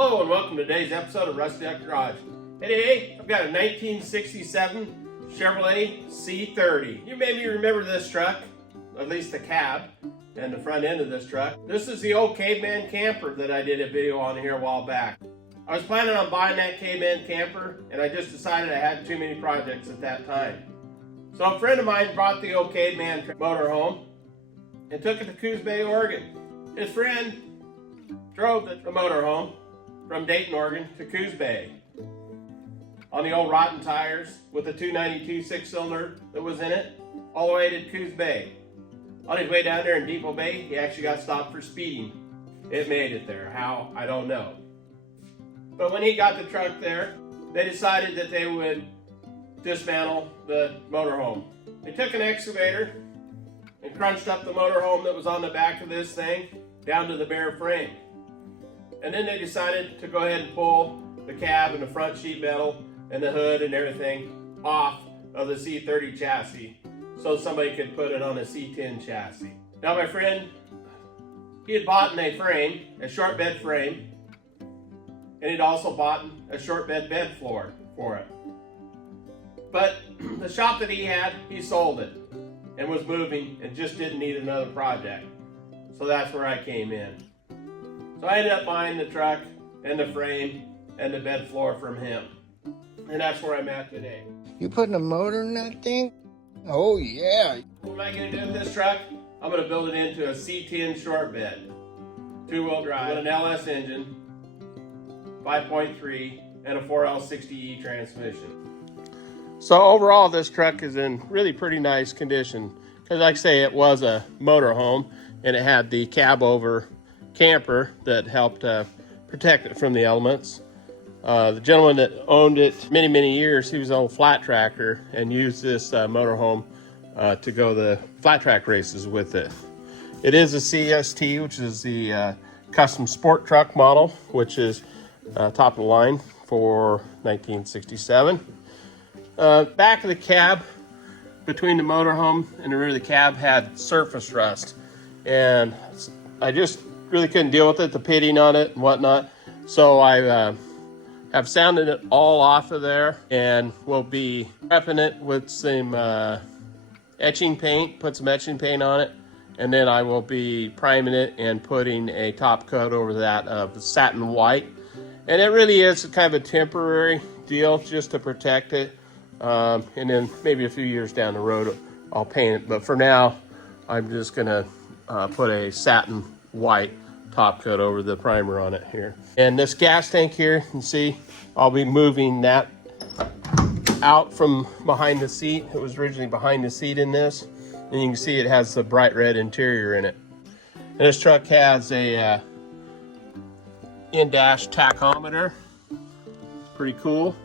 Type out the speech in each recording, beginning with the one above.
Hello and welcome to today's episode of Rusty Duck Garage. Hey, I've got a 1967 Chevrolet C30. You maybe remember this truck, at least the cab and the front end of this truck. This is the old Caveman camper that I did a video on here a while back. I was planning on buying that Caveman camper and I just decided I had too many projects at that time. So a friend of mine brought the old Caveman motorhome and took it to Coos Bay, Oregon. His friend drove the motorhome from Dayton, Oregon to Coos Bay on the old rotten tires with the 292 six-cylinder that was in it, all the way to Coos Bay. On his way down there in Depot Bay, he actually got stopped for speeding. It made it there. How? I don't know. But when he got the truck there, they decided that they would dismantle the motorhome. They took an excavator and crunched up the motorhome that was on the back of this thing down to the bare frame. And then they decided to go ahead and pull the cab and the front sheet metal and the hood and everything off of the C30 chassis so somebody could put it on a C10 chassis. Now my friend, he had bought a frame, a short bed frame, and he'd also bought a short bed bed floor for it. But the shop that he had, he sold it and was moving and just didn't need another project. So that's where I came in. So I ended up buying the truck and the frame and the bed floor from him. And that's where I'm at today. You putting a motor in that thing? Oh yeah. What am I going to do with this truck? I'm going to build it into a C10 Short Bed. Two-wheel drive with an LS engine, 5.3, and a 4L60E transmission. So overall this truck is in really pretty nice condition. Because like I say, it was a motorhome and it had the cab over camper that helped protect it from the elements. The gentleman that owned it many years, he was an old flat tracker and used this motorhome to go the flat track races with it. It is a CST, which is the custom sport truck model, which is top of the line for 1967. Back of the cab, between the motorhome and the rear of the cab, had surface rust, and I just really couldn't deal with it, the pitting on it and whatnot. So I have sanded it all off of there and will be prepping it with some etching paint, put some etching paint on it, and then I will be priming it and putting a top coat over that of satin white. And it really is kind of a temporary deal just to protect it. And then maybe a few years down the road I'll paint it. But for now, I'm just gonna put a satin white top coat over the primer on it here. And this gas tank here, you can see I'll be moving that out from behind the seat. It was originally behind the seat in this, and you can see it has the bright red interior in it. And this truck has a in-dash tachometer. Pretty cool.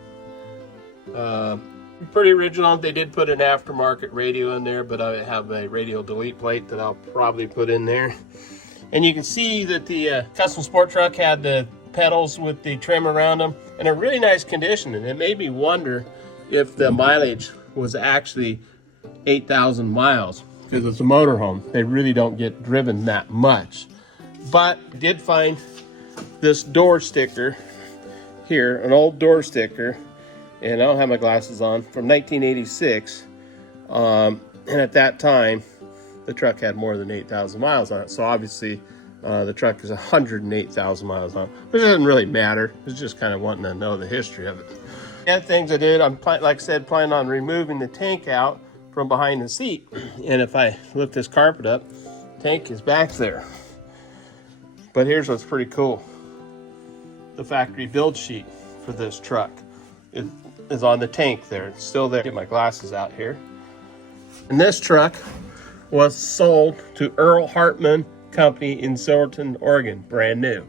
Pretty original. They did put an aftermarket radio in there, but I have a radio delete plate that I'll probably put in there. And you can see that the custom sport truck had the pedals with the trim around them in a really nice condition. And it made me wonder if the mileage was actually 8,000 miles, because it's a motorhome. They really don't get driven that much. But I did find this door sticker here, an old door sticker, and I don't have my glasses on, from 1986. And at that time, the truck had more than 8,000 miles on it. So obviously the truck is 108,000 miles on it, which doesn't really matter. It's just kind of wanting to know the history of it. The other things I did, I'm, like I said, planning on removing the tank out from behind the seat. And if I lift this carpet up, the tank is back there. But here's what's pretty cool. The factory build sheet for this truck is on the tank there. It's still there. Get my glasses out here. And this truck was sold to Earl Hartman Company in Silverton, Oregon, brand new.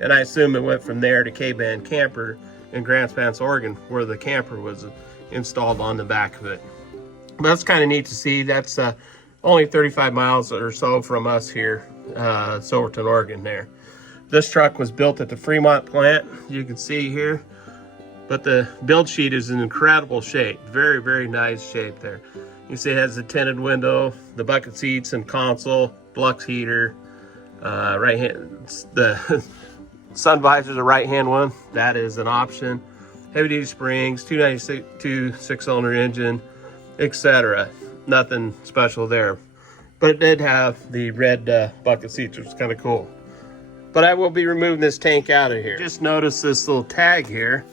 And I assume it went from there to Caveman Camper in Grants Pass, Oregon, where the camper was installed on the back of it. But that's kind of neat to see. That's only 35 miles or so from us here, Silverton, Oregon there. This truck was built at the Fremont plant, you can see here. But the build sheet is in incredible shape. Very nice shape there. You see it has the tinted window, the bucket seats and console, Lux heater, right hand, the sun visor is a right-hand one. That is an option. Heavy-duty springs, 292 six-cylinder engine, etc. Nothing special there. But it did have the red bucket seats, which is kind of cool. But I will be removing this tank out of here. Just notice this little tag here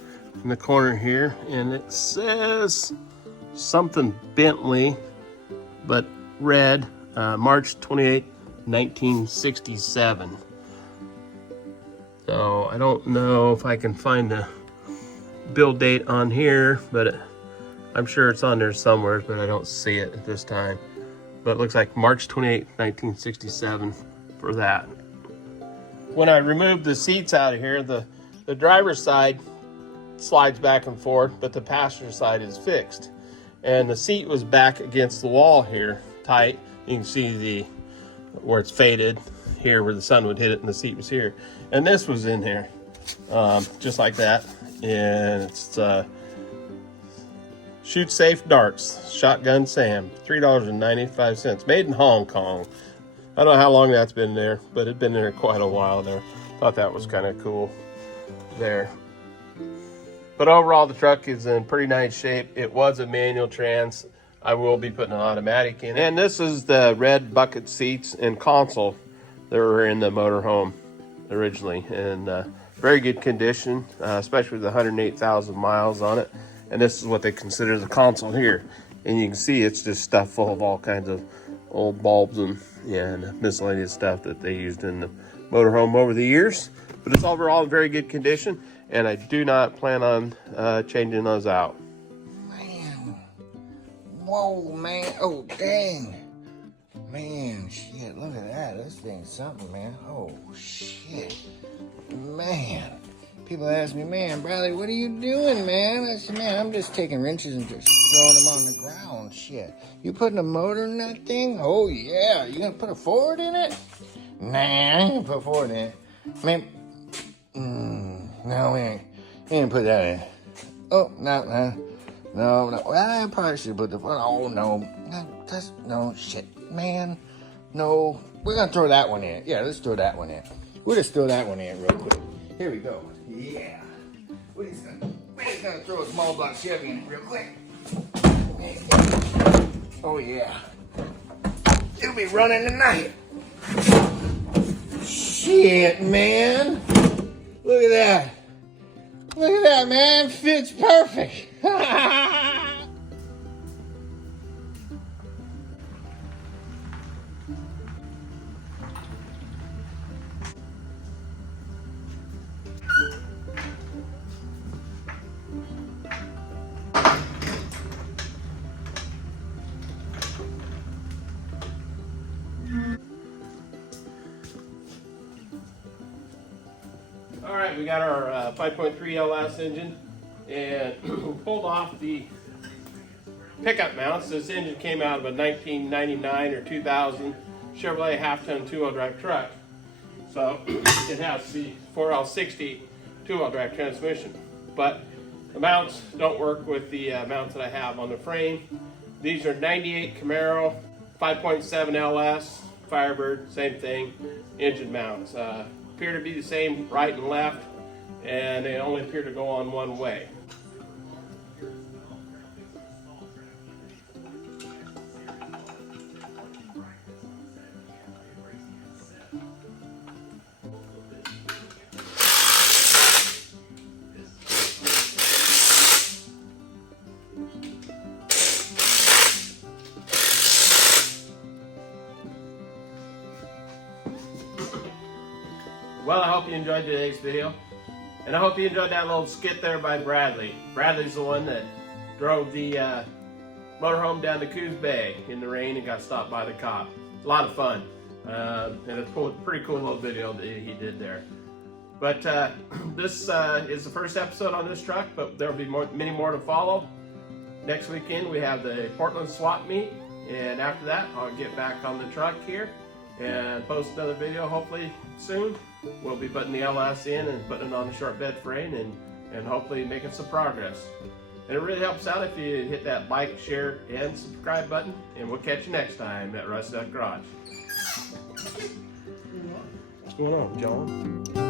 in the corner here, and it says something Bentley, but red, March 28, 1967. So I don't know if I can find the build date on here, but I'm sure it's on there somewhere, but I don't see it at this time. But it looks like March 28, 1967 for that. When I removed the seats out of here, the driver's side slides back and forth, but the passenger side is fixed. And the seat was back against the wall here, tight. You can see where it's faded here, where the sun would hit it, and the seat was here. And this was in here, just like that. And it's Shoot Safe Darts, Shotgun Sam, $3.95, made in Hong Kong. I don't know how long that's been there, but it's been there quite a while there. Thought that was kind of cool there. But overall, the truck is in pretty nice shape. It was a manual trans. I will be putting an automatic in it. And this is the red bucket seats and console that were in the motorhome originally. And very good condition, especially with the 108,000 miles on it. And this is what they consider the console here. And you can see it's just stuff full of all kinds of old bulbs and miscellaneous stuff that they used in the motorhome over the years. But it's overall in very good condition, and I do not plan on changing those out. Man. Whoa, man. Oh, dang. Man, shit, look at that. This thing's something, man. Oh, shit. Man. People ask me, man, Bradley, what are you doing, man? I said, man, I'm just taking wrenches and just throwing them on the ground. Shit. You putting a motor in that thing? Oh, yeah. You gonna put a Ford in it? Nah, I ain't gonna put a Ford in it. Man, no, we ain't put that in. Oh, no. Well, I probably should put the Ford. Oh, no. No, shit, man. No. We're gonna throw that one in. Yeah, let's throw that one in. We'll just throw that one in real quick. Here we go. Yeah. We're just gonna throw a small block Chevy in it real quick. Oh yeah. It'll be running tonight. Shit, man. Look at that. Look at that, man. Fits perfect. All right, we got our 5.3 LS engine, and we pulled off the pickup mounts. This engine came out of a 1999 or 2000 Chevrolet half-ton two-wheel drive truck. So it has the 4L60 two-wheel drive transmission. But the mounts don't work with the mounts that I have on the frame. These are 98 Camaro, 5.7 LS, Firebird, same thing, engine mounts. Appear to be the same right and left, and they only appear to go on one way. Well, I hope you enjoyed today's video, and I hope you enjoyed that little skit there by Bradley. Bradley's the one that drove the motorhome down to Coos Bay in the rain and got stopped by the cop. It's a lot of fun, and it's a pretty cool little video that he did there. But this is the first episode on this truck, but there will be many more to follow. Next weekend we have the Portland swap meet, and after that I'll get back on the truck here and post another video hopefully soon. We'll be putting the LS in and putting it on the short bed frame and hopefully making some progress. And it really helps out if you hit that like, share, and subscribe button, and we'll catch you next time at Rusty Duck Garage. What's going on, John?